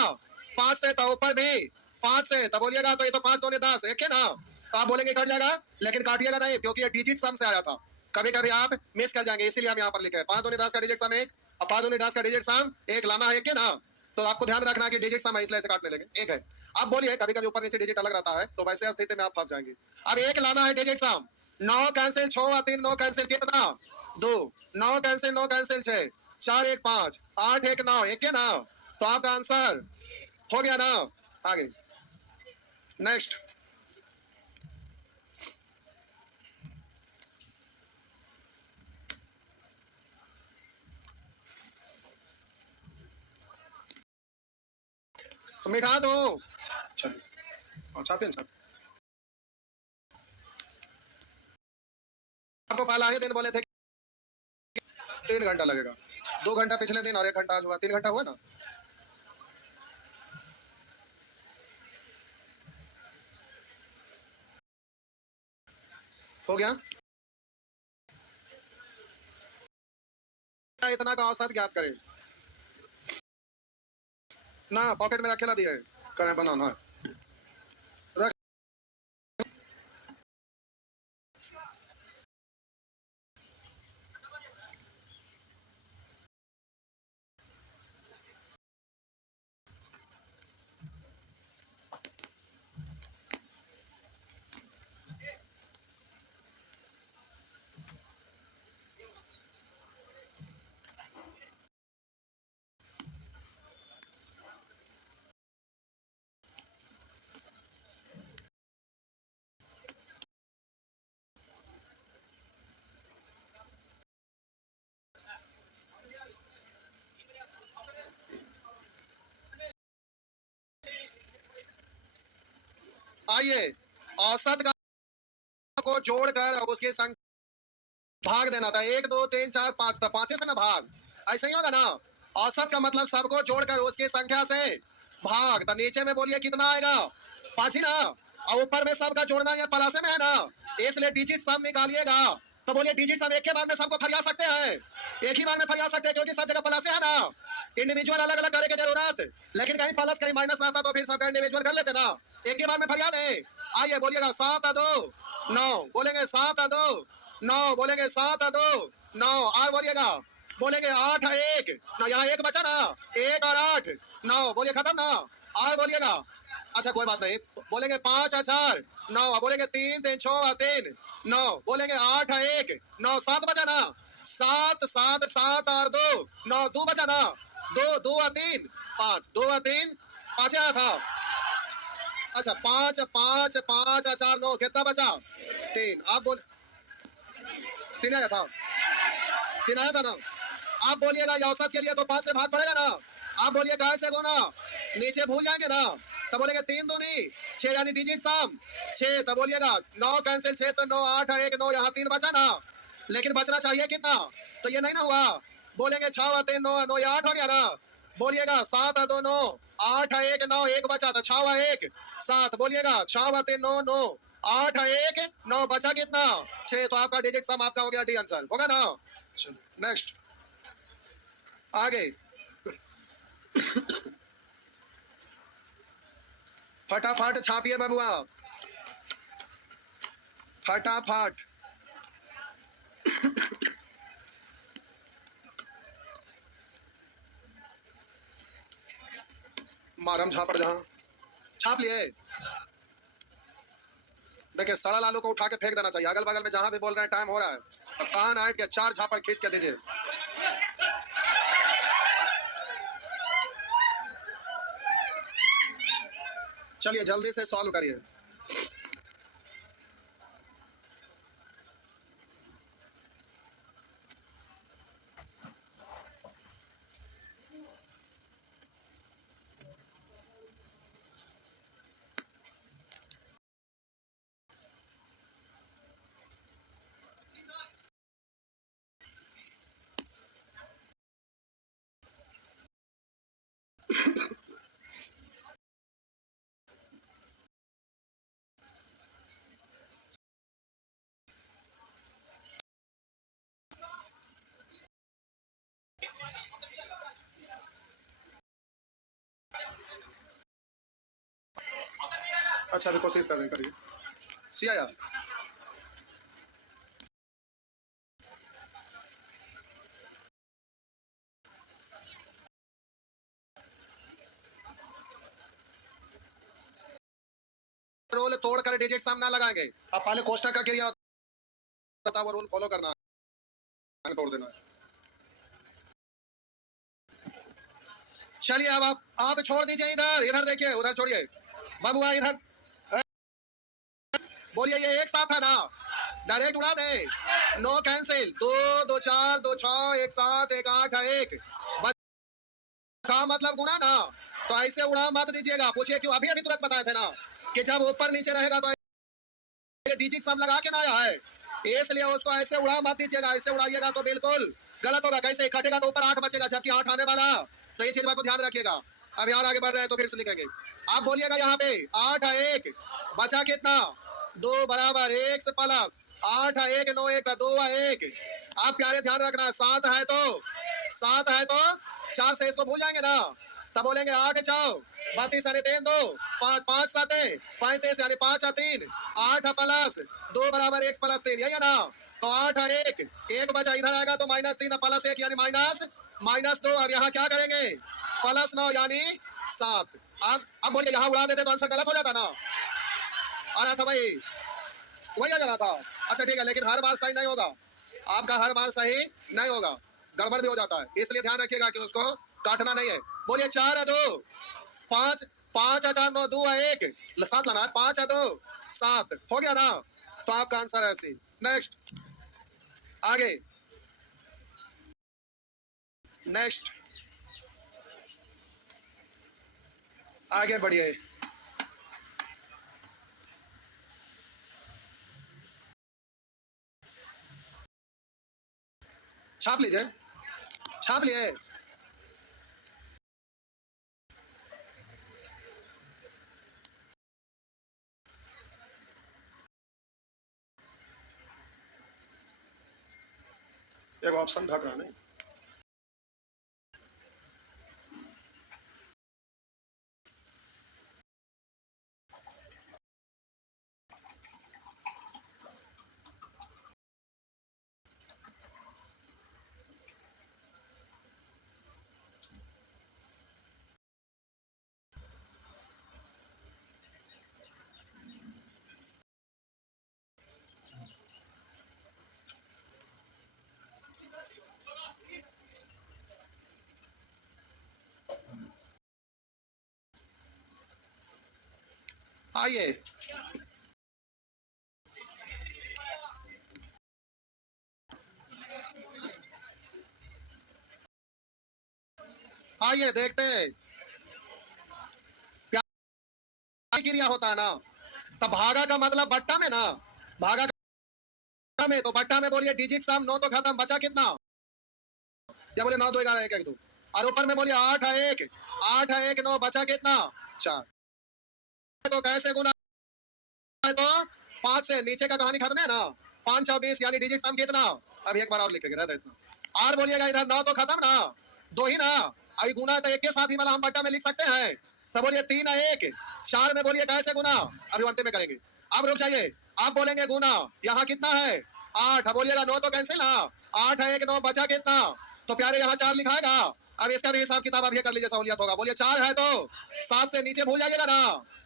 5 से, तो ऊपर भी 5 से, तो बोलिएगा तो ये तो 5 2 10 एक है ना, तो आप बोलेंगे कट जाएगा, लेकिन काटिएगा नहीं क्योंकि ये डिजिट सम से आया था, कभी कभी आप मिस कर जाएंगे, इसीलिए हम यहाँ पर लिखे 5 2 10 का डिजिट सम 1 और 5 2 10 का डिजिट सम 1 लाना है, एक है ना, तो आपको ध्यान रखना कि डिजिट सम है इसलिए से काटने लगे 1 है। आप बोलिए कभी कभी ऊपर नीचे डिजिट अलग रहता है तो वैसे स्थिति में आप फंस जाएंगे। अब 1 लाना है डिजिट सम, 9 कैंसिल 6 और 3 9 कैंसिल कितना 2 9 कैंसिल 9 कैंसिल 6 4 1 5 8 1 9 एक है ना, तो आपका आंसर हो गया ना। आगे नेक्स्ट मिठा दो। चलिए छापिए छाप। आपको पहला ही दिन बोले थे 3 घंटा लगेगा, 2 घंटा पिछले दिन और 1 घंटा आज हुआ, 3 घंटा हुआ ना। हो गया। इतना का औसत ज्ञात करें ना, पॉकेट में रखेला दिए करें बनाना रख। आइए, औसत का को जोड़कर उसके संग भाग देना था, 1 2 3 4 5 था, 5 से ना भाग, ऐसा ही होगा ना। औसत का मतलब सबको जोड़कर उसकी संख्या से भाग, तो नीचे में बोलिए कितना आएगा, 5 ही ना। और ऊपर में सबका जोड़ना है, प्लस में है ना, इसलिए डिजिट सब निकालिएगा। तो बोलिए डिजिट सब एक के बार में सबको फरिया सकते हैं, एक ही बार में फरिया सकते हैं, क्योंकि सब जगह प्लस है ना। इंडिविजुअल अलग अलग करे की जरूरत, लेकिन कहीं प्लस कहीं माइनस रहता तो फिर सबका इंडिविजुअल कर लेते ना, एक ही बार में फरिया दे। आइए बोलिएगा 7 2 9, बोलेंगे 7 2 9, बोलेंगे 7 2 9, और बोलिएगा, बोलेंगे 8 1 ना, यहाँ एक बचा ना, 1 और 8 9, बोलिए खत्म ना। और बोलिएगा, अच्छा कोई बात नहीं, बोलेंगे 5 4 9, बोलेंगे 3 3 6 3 9, बोलेंगे 8 1 9, 7 बचा ना, 7 7 7 और 2 9, 2 बचा ना, 2 2 और 3 5, 2 और 3 5 आया था। अच्छा 5 5 5 4 9, कितना बचा, 3। आप बोल 3 आया था, 3 आया था ना। आप बोलिएगा औसत के लिए तो 5 से भाग पड़ेगा ना। आप बोलिए कैसे गुना, नीचे भूल जाएंगे ना, तब बोलेंगे 3 दूनी 6, यानी डिजिट सम 6, तब बोलिएगा 9 कैंसिल 6 तो 9 8 1 9, यहाँ 3 बचा ना, लेकिन बचना चाहिए कितना, तो ये नहीं ना हुआ। बोलेंगे 6 और 3 9 9, ये 8 हो गया ना। बोलिएगा 7 और 2 9, 8 1 9, एक बचा था, 6 और 1 7, बोलिएगा 6 और 3 9 9, 8 1 9, बचा कितना, 6, तो आपका डिजिट सम आपका हो गया, डी आंसर होगा ना। नेक्स्ट आगे, फटाफट छापिए बबुआ, फटाफट। मारम झापड़ जहां छाप लिए। देखिए सड़ल आलू को उठा के फेंक देना चाहिए, अगल बगल में जहां भी बोल रहे हैं टाइम हो रहा है, और कान आए के 4 झापड़ खींच के दीजिए। चलिए जल्दी से सॉल्व करिए। अच्छा अभी कोशिश कर रहे करिए, सिया यार रोल तोड़ कर डिजिट सम ना लगाएंगे। अब पहले कोष्टक का क्रिया होता है, वो रूल फॉलो करना है, तोड़ देना है। चलिए अब आप छोड़ दीजिए, इधर इधर देखिए, उधर छोड़िए बबुआ, इधर बोलिए, ये एक साथ है ना, डायरेक्ट उड़ा दे, नो कैंसिल, 2 2 4 2 6 1 7 1 8 1 बचा, मतलब गुना ना, तो ऐसे उड़ा मत दीजिएगा। पूछिए क्यों? अभी अभी तुरंत बताए थे ना कि जब ऊपर नीचे रहेगा तो डिजिट सम लगा के ना आया है, इसलिए उसको ऐसे उड़ा मत दीजिएगा। ऐसे उड़ाइएगा तो बिल्कुल गलत होगा। कैसे कटेगा तो ऊपर 8 बचेगा, जबकि 8 आने वाला। तो ये चीज को ध्यान रखिएगा। अब यार आगे बढ़ रहे हैं तो फिर से लिखेंगे। आप बोलिएगा यहाँ पे 8 है 1 बचा कितना? 2 बराबर 1 से प्लस 8 है 1 9 1 2 है 1। आप प्यारे ध्यान रखना, 7 है तो 4 से इसको भूल जाएंगे ना, तब बोलेंगे 8 चाओ 32 यानी 3 2 5 5 7 35 यानी 5 3 8 प्लस 2 बराबर 1 प्लस 3, यही है ना। तो 8 है 1 बचा, इधर आएगा तो -3 प्लस 1 यानी -2। अब यहाँ क्या करेंगे? +9 यानी 7। अब बोलिए यहाँ उड़ा देते तो आंसर गलत हो जाता ना। आ रहा था भाई, वही आ जा रहा था। अच्छा ठीक है, लेकिन हर बार सही नहीं होगा। आपका हर बार सही नहीं होगा, गड़बड़ भी हो जाता है। इसलिए ध्यान रखिएगा कि उसको काटना नहीं है। बोलिए 4 है 2 5 5 है 4 9 2 है 1 7 लाना है। 5 है 2 7 हो गया ना। तो आपका आंसर है सी। नेक्स्ट, आगे नेक्स्ट आगे बढ़िए। छाप लीजिए, छाप लिए। एक ऑप्शन ढक रहा नहीं। आइए आइए देखते हैं। क्या क्रिया होता है ना, तब भागा का मतलब बट्टा में ना, भागा में तो बट्टा में बोलिए डिजिट सम 9 तो खत्म, बचा कितना? या बोले 9 2 11 1 1 2, और ऊपर में बोलिए 8 है 1 9 बचा कितना? 4। तो कैसे गुना है? तो 5 से नीचे का कहानी खत्म है ना। 5 6 20 यानी डिजिट सम कितना? अब एक बार और लिखेंगे, रहता इतना। और बोलिएगा इधर 9 तो खत्म ना, 2 ही ना। अभी गुना है तो एक के साथ ही वाला हम बट्टा में लिख सकते हैं। तो बोलिए 3 है 1 4 में बोलिए कैसे गुना? अभी अंत में करेंगे। अब रुक जाइए, आप बोलेंगे गुना, यहाँ कितना है? 8। बोलिएगा 9 तो कैंसिल ना, 8 है 1 9 बचा कितना? तो प्यारे यहाँ 4 लिखाएगा। अब इसका भी हिसाब किताब अभी कर लीजिए, सहूलियत होगा। बोलिए 4 है तो 7 से नीचे भूल जाइएगा ना,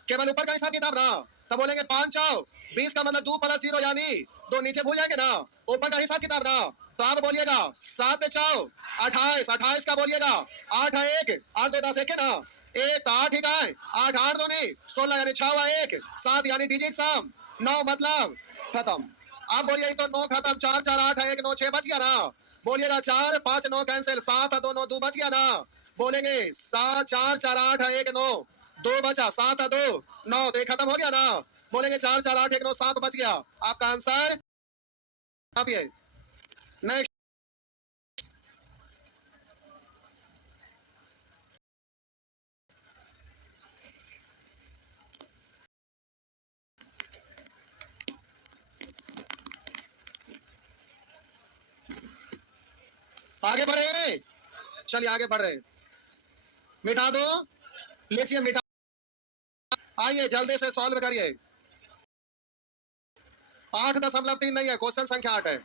केवल ऊपर का हिसाब किताब ना। तब बोलेंगे 5 चाओ 20 का मतलब 2 प्लस 0 यानी 2 नीचे भूल जाएंगे ना, ऊपर का हिसाब किताब ना। तो आप बोलिएगा 7 चाओ 28 28 का बोलिएगा 8 है 1 8 2 10 1 है ना, 1 तो 8 ही का है, 8 8 2 नहीं 16 यानी 6 हुआ 1 7 यानी डिजिट सम 9 मतलब खत्म। आप बोलिए तो 9 खत्म, 4 4 8 है 1 9 6 बच गया ना। बोलिएगा 4 5 9 कैंसिल, 7 2 9 2 बच गया ना। बोलेंगे 7 4 4 8 है 1 9 2 बचा, 7 2 9 तो ये खत्म हो गया ना। बोलेंगे 4 4 8 1 9 7 बच गया। आपका आंसर आप ये। नेक्स्ट, आगे बढ़े, चलिए आगे बढ़ रहे। मिटा दो, लीजिए मिटा। आइए जल्दी से सॉल्व करिए। 8.3 नहीं है, क्वेश्चन संख्या 8 है।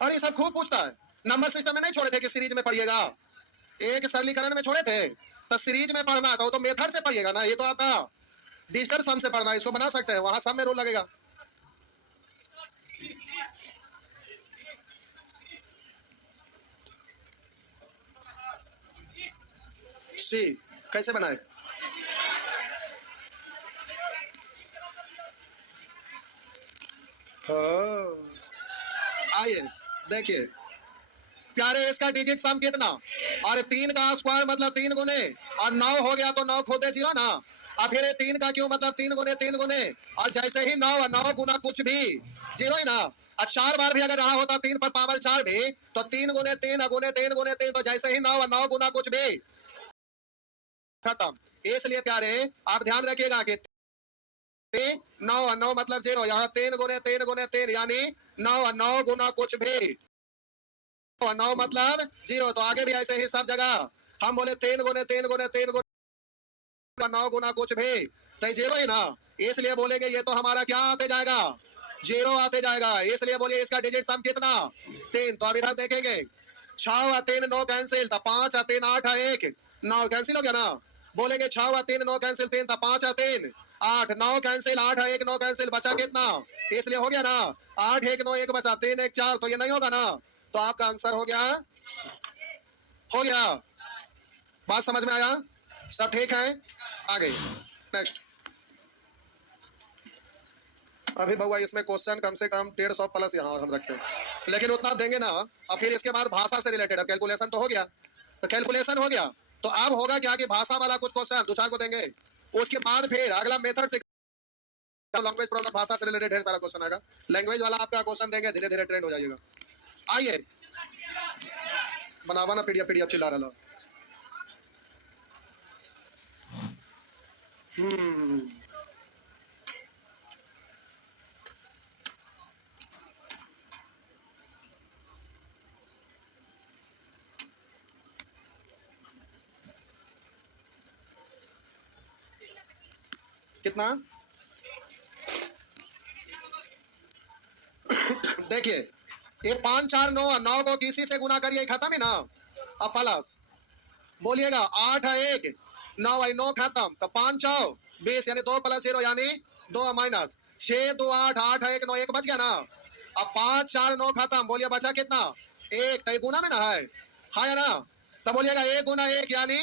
और ये सब खूब पूछता है। नंबर सिस्टम में नहीं छोड़े थे कि सीरीज में पढ़िएगा, एक सरलीकरण में छोड़े थे। तो सीरीज में पढ़ना तो मेथड से पढ़िएगा ना। ये तो आपका डिजिटल सम से पढ़ना है, इसको बना सकते हैं, वहां सम में रूल लगेगा। सी कैसे बनाए? हाँ, आइए देखिए, प्यारे इसका डिजिट सम कितना, और 3 का स्क्वायर मतलब 3 गुने, और 9 हो गया तो 9 खोदे 0 ना, और फिर 3 का क्यों मतलब 3 गुने 3 गुने, और जैसे ही 9 9 गुना कुछ भी 0 ही ना, और 4 बार भी अगर रहा होता 3 पर पावर 4 भी तो 3 गुने 3 गुने 3 गुने 3, तो जैसे ही 9 9 गुना कुछ भी खत्म। इसलिए प्यारे आप ध्यान रखिएगा कि 9 9 मतलब 0, यहाँ 3 गुने 3 गुने 3 यानी 9 9 गुना कुछ भी, 9 मतलब 0, तो आगे भी ऐसे ही सब जगह हम बोले 3 गुने 3 गुने 3 गुना 9 गुना कुछ भी तो 0 ही ना, इसलिए बोलेंगे ये तो हमारा क्या आते जाएगा, 0 आते जाएगा। इसलिए बोलिए इसका डिजिट सम कितना 3, तो अब इधर देखेंगे 6 और 3 9 कैंसिल, तो 5 और 3 8 और 1 9 कैंसिल हो गया ना, बोलेंगे 6 और 3 9 कैंसिल 3, तो 5 और 3 8 9 कैंसिल 8 और 1 9 कैंसिल, बचा कितना, इसलिए हो गया ना 8 1 9 1 बचा 3 1 4, तो ये नहीं होगा ना, तो आपका आंसर हो गया, हो गया। बात समझ में आया, सब ठीक है, आगे नेक्स्ट। अभी बउआ इसमें क्वेश्चन कम से कम 150 प्लस यहाँ और हम रखे, लेकिन उतना देंगे ना, और फिर इसके बाद भाषा से रिलेटेड, अब कैलकुलेशन तो हो गया, तो कैलकुलेशन हो गया, तो अब होगा क्या कि भाषा वाला कुछ क्वेश्चन 2 4 को देंगे, उसके बाद फिर अगला मेथड से लैंग्वेज प्रॉब्लम, भाषा से रिलेटेड ढेर सारा क्वेश्चन आएगा, लैंग्वेज वाला आपका क्वेश्चन देंगे, धीरे धीरे ट्रेंड हो जाइएगा। आइए बनावा ना पीडीएफ पीडीएफ चिल्ला रहा, कितना देखिए, ये 5 4 9 9 को किसी से गुना करिए खत्म है ना, अब प्लस बोलिएगा 8 1 9 9 खत्म, तो 5 4 20 यानी 2 प्लस 0 यानी 2 माइनस 6 2 8 8 1 9 1 बच गया ना, अब 5 4 9 खत्म, बोलिए बचा कितना 1, तो गुना में ना है, हाँ या ना, तो बोलिएगा 1 गुना 1 यानी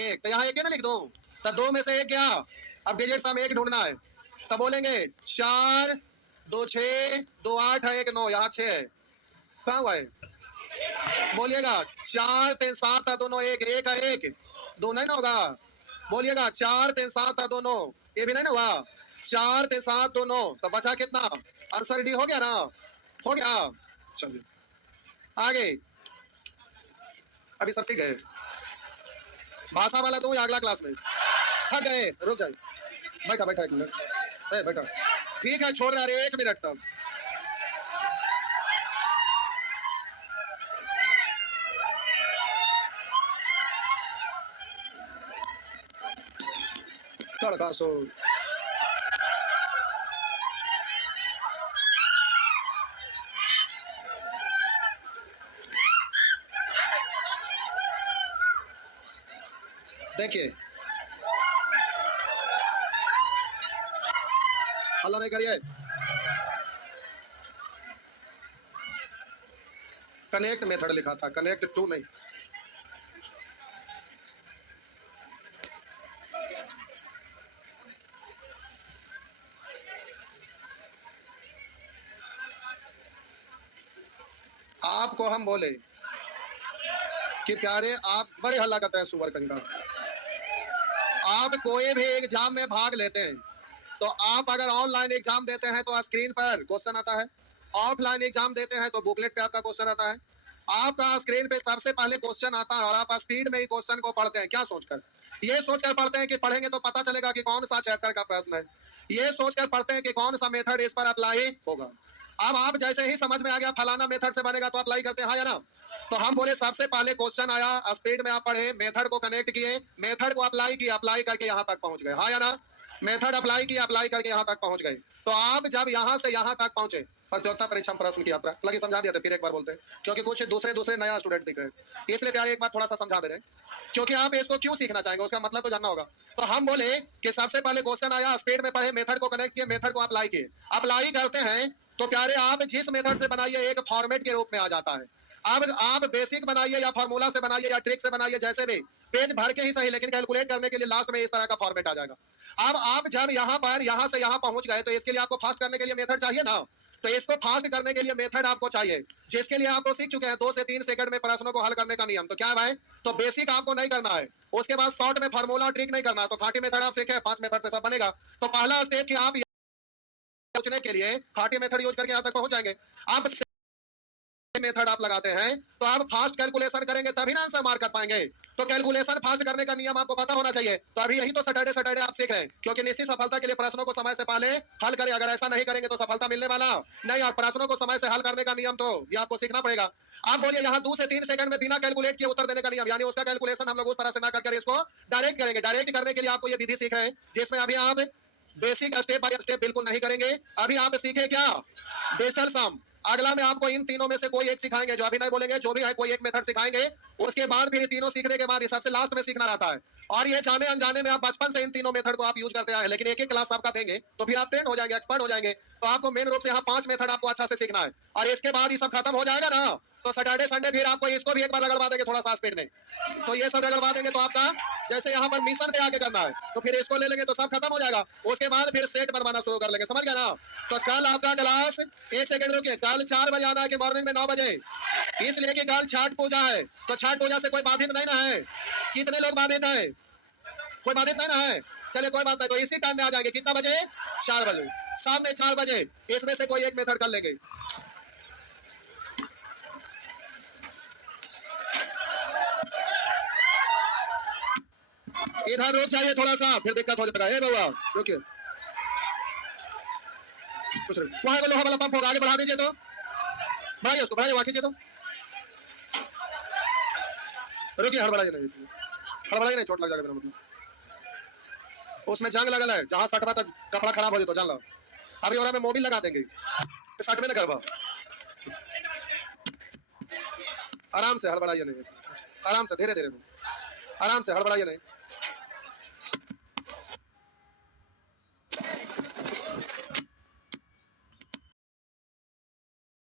1, तो यहाँ 1 ना लिख दो, तो 2 में से 1 गया, अब डिजिट सम 1 ढूंढना है, तो बोलेंगे 4 2 6 2 8 1 9, यहाँ 6 है, कहाँ हुआ है, बोलिएगा 4 3 7 दोनों 1 1 1 2 नहीं ना होगा, बोलिएगा 4 3 7 दोनों, ये भी नहीं ना हुआ, 4 3 7 दोनों, तो बचा कितना, आंसर डी हो गया ना, हो गया। चलिए आगे, अभी सब सीख गए, भाषा वाला तो अगला क्लास में, थक गए रुक जाए, बैठा बैठा 1 मिनट, बैठा, ठीक है छोड़ रहे 1 मिनट तक, तड़का सो देखिए, हल्ला नहीं करिए, कनेक्ट मेथड लिखा था, कनेक्ट टू नहीं, आपको हम बोले कि प्यारे आप बड़े हल्ला करते हैं सुअर कहीं का, आप कोई भी एग्जाम में भाग लेते हैं, तो आप अगर ऑनलाइन एग्जाम देते हैं तो स्क्रीन पर क्वेश्चन आता है, ऑफलाइन एग्जाम देते हैं तो बुकलेट पे आपका क्वेश्चन आता है, आपका स्क्रीन पे सबसे पहले क्वेश्चन आता है और आप स्पीड में ही क्वेश्चन को पढ़ते हैं, क्या सोचकर, ये सोचकर पढ़ते हैं कि पढ़ेंगे तो पता चलेगा कि कौन सा चैप्टर का प्रश्न है, ये सोचकर पढ़ते हैं कि कौन सा मेथड इस पर अप्लाई होगा। अब आप जैसे ही समझ में आ गया फलाना मेथड से बनेगा तो अप्लाई करते हैं, हाँ या ना, तो हम बोले सबसे पहले क्वेश्चन आया, स्पीड में आप पढ़े, मेथड को कनेक्ट किए, मेथड को अप्लाई किया, अप्लाई करके यहाँ तक पहुंच गए, हाँ या ना, मेथड अप्लाई किया, अप्लाई करके यहाँ तक पहुंच गए, तो आप जब यहाँ से यहाँ तक पहुंचे, प्रतियोगिता परीक्षा प्रश्न की यात्रा लगे समझा दिया था, फिर एक बार बोलते हैं क्योंकि कुछ दूसरे दूसरे नया स्टूडेंट दिख रहे हैं, इसलिए प्यारे एक बार थोड़ा सा समझा दे रहे हैं, क्योंकि आप इसको क्यों सीखना चाहेंगे उसका मतलब तो जानना होगा। तो हम बोले कि सबसे पहले क्वेश्चन आया, स्पीड में पढ़े, मेथड को कनेक्ट किए, मेथड को अप्लाई किए, अप्लाई करते हैं तो प्यारे आप जिस मेथड से बनाइए एक फॉर्मेट के रूप में आ जाता है, अब आप बेसिक बनाइए या फार्मूला से बनाइए या ट्रिक से बनाइए, जैसे भी पेज भर के ही सही, लेकिन कैलकुलेट करने के लिए लास्ट में इस तरह का फॉर्मेट आ जाएगा। अब आप जब यहाँ पर यहाँ से यहाँ पहुंच गए तो इसके लिए आपको फास्ट करने के लिए मेथड चाहिए ना, तो इसको फास्ट करने के लिए मेथड आपको चाहिए, जिसके लिए आप तो सीख चुके हैं 2 से 3 सेकंड में प्रश्नों को हल करने का नियम। तो क्या है भाई, तो बेसिक आपको नहीं करना है, उसके बाद शॉर्ट में फार्मूला ट्रिक नहीं करना है। तो खाटी मेथड आप सीखे, 5 मेथड से सब बनेगा। तो पहला स्टेप कि आप पूछने के लिए खाटी मेथड यूज करके यहां तक पहुंच जाएंगे। आप मेथड आप लगाते हैं तो आप फास्ट कैलकुलेशन करेंगे तभी ना आंसर मार कर पाएंगे। तो कैलकुलेशन फास्ट करने का नियम आपको पता होना चाहिए। तो अभी यही तो सैटरडे सैटरडे आप सीख रहे हैं, क्योंकि निश्चित सफलता के लिए प्रश्नों को समय से पहले हल करें। अगर ऐसा नहीं करेंगे तो सफलता मिलने वाला नहीं। और प्रश्नों को समय से हल करने का नियम तो ये आपको सीखना पड़ेगा। आप बोलिए यहाँ 2 से 3 सेकंड में बिना कैलकुलेट किए उत्तर देने का नियम, यानी उसका कैलकुलेशन हम लोग उस तरह से ना करके इसको डायरेक्ट करेंगे। डायरेक्ट करने के लिए आपको ये विधि सीख रहे हैं, जिसमें अभी आप बेसिक स्टेप बाय स्टेप बिल्कुल नहीं करेंगे। अभी आप सीखे क्या, डिजिटल सम। अगला में आपको इन तीनों में से कोई एक सिखाएंगे, जो अभी नहीं बोलेंगे, जो भी है कोई एक मेथड सिखाएंगे। उसके बाद फिर ये तीनों सीखने के बाद ये सबसे लास्ट में सीखना रहता है। और ये जाने अनजाने में आप बचपन से इन तीनों मेथड को आप यूज करते आए हैं, लेकिन एक एक क्लास आपका देंगे तो फिर आप ट्रेंड हो जाएंगे, एक्सपर्ट हो जाएंगे। तो आपको मेन रूप से यहाँ 5 मेथड आपको अच्छा से सीखना है, और इसके बाद ये सब खत्म हो जाएगा ना, तो सैटरडे संडे फिर आपको इसको भी एक बार रगड़वा देंगे थोड़ा सा स्पीड में। तो ये सब रगड़वा देंगे तो आपका जैसे यहाँ पर मिशन पे आगे करना है, तो फिर इसको ले लेंगे तो सब खत्म हो जाएगा। उसके बाद फिर सेट बनवाना शुरू कर लेंगे, समझ गया ना। तो कल आपका क्लास, एक सेकंड रुकिए, कल 4 बजे आना है कि मॉर्निंग में 9 बजे, इसलिए कि कल छठ पूजा है। तो छठ पूजा से कोई बाधित नहीं ना है? कितने लोग बाधित है? कोई बाधित नहीं ना है? चलिए कोई बात नहीं, तो इसी टाइम में आ जाएंगे। कितना बजे? 4 बजे, शाम में 4 बजे। इसमें से कोई एक मेथड कर लेंगे। इधर रुक जाइए थोड़ा सा, फिर दिक्कत हो जाएगा। ए बाबा रुकिए, कुछ वहां का लोहा वाला पंप होगा, आगे बढ़ा दीजिए। तो बढ़ाइए उसको, बढ़ाइए, वहां खींचिए। तो रुकिए, हड़बड़ाइए नहीं, हड़बड़ाइए नहीं, चोट लग जाएगा मेरा मतलब। उसमें जंग लगल है, जहां सटवा तक कपड़ा खराब हो जाए तो जान लो। अभी और में मोबिल लगा देंगे, सट में न करवा। आराम से, हड़बड़ाइए नहीं, आराम से, धीरे धीरे, आराम से, हड़बड़ाइए नहीं।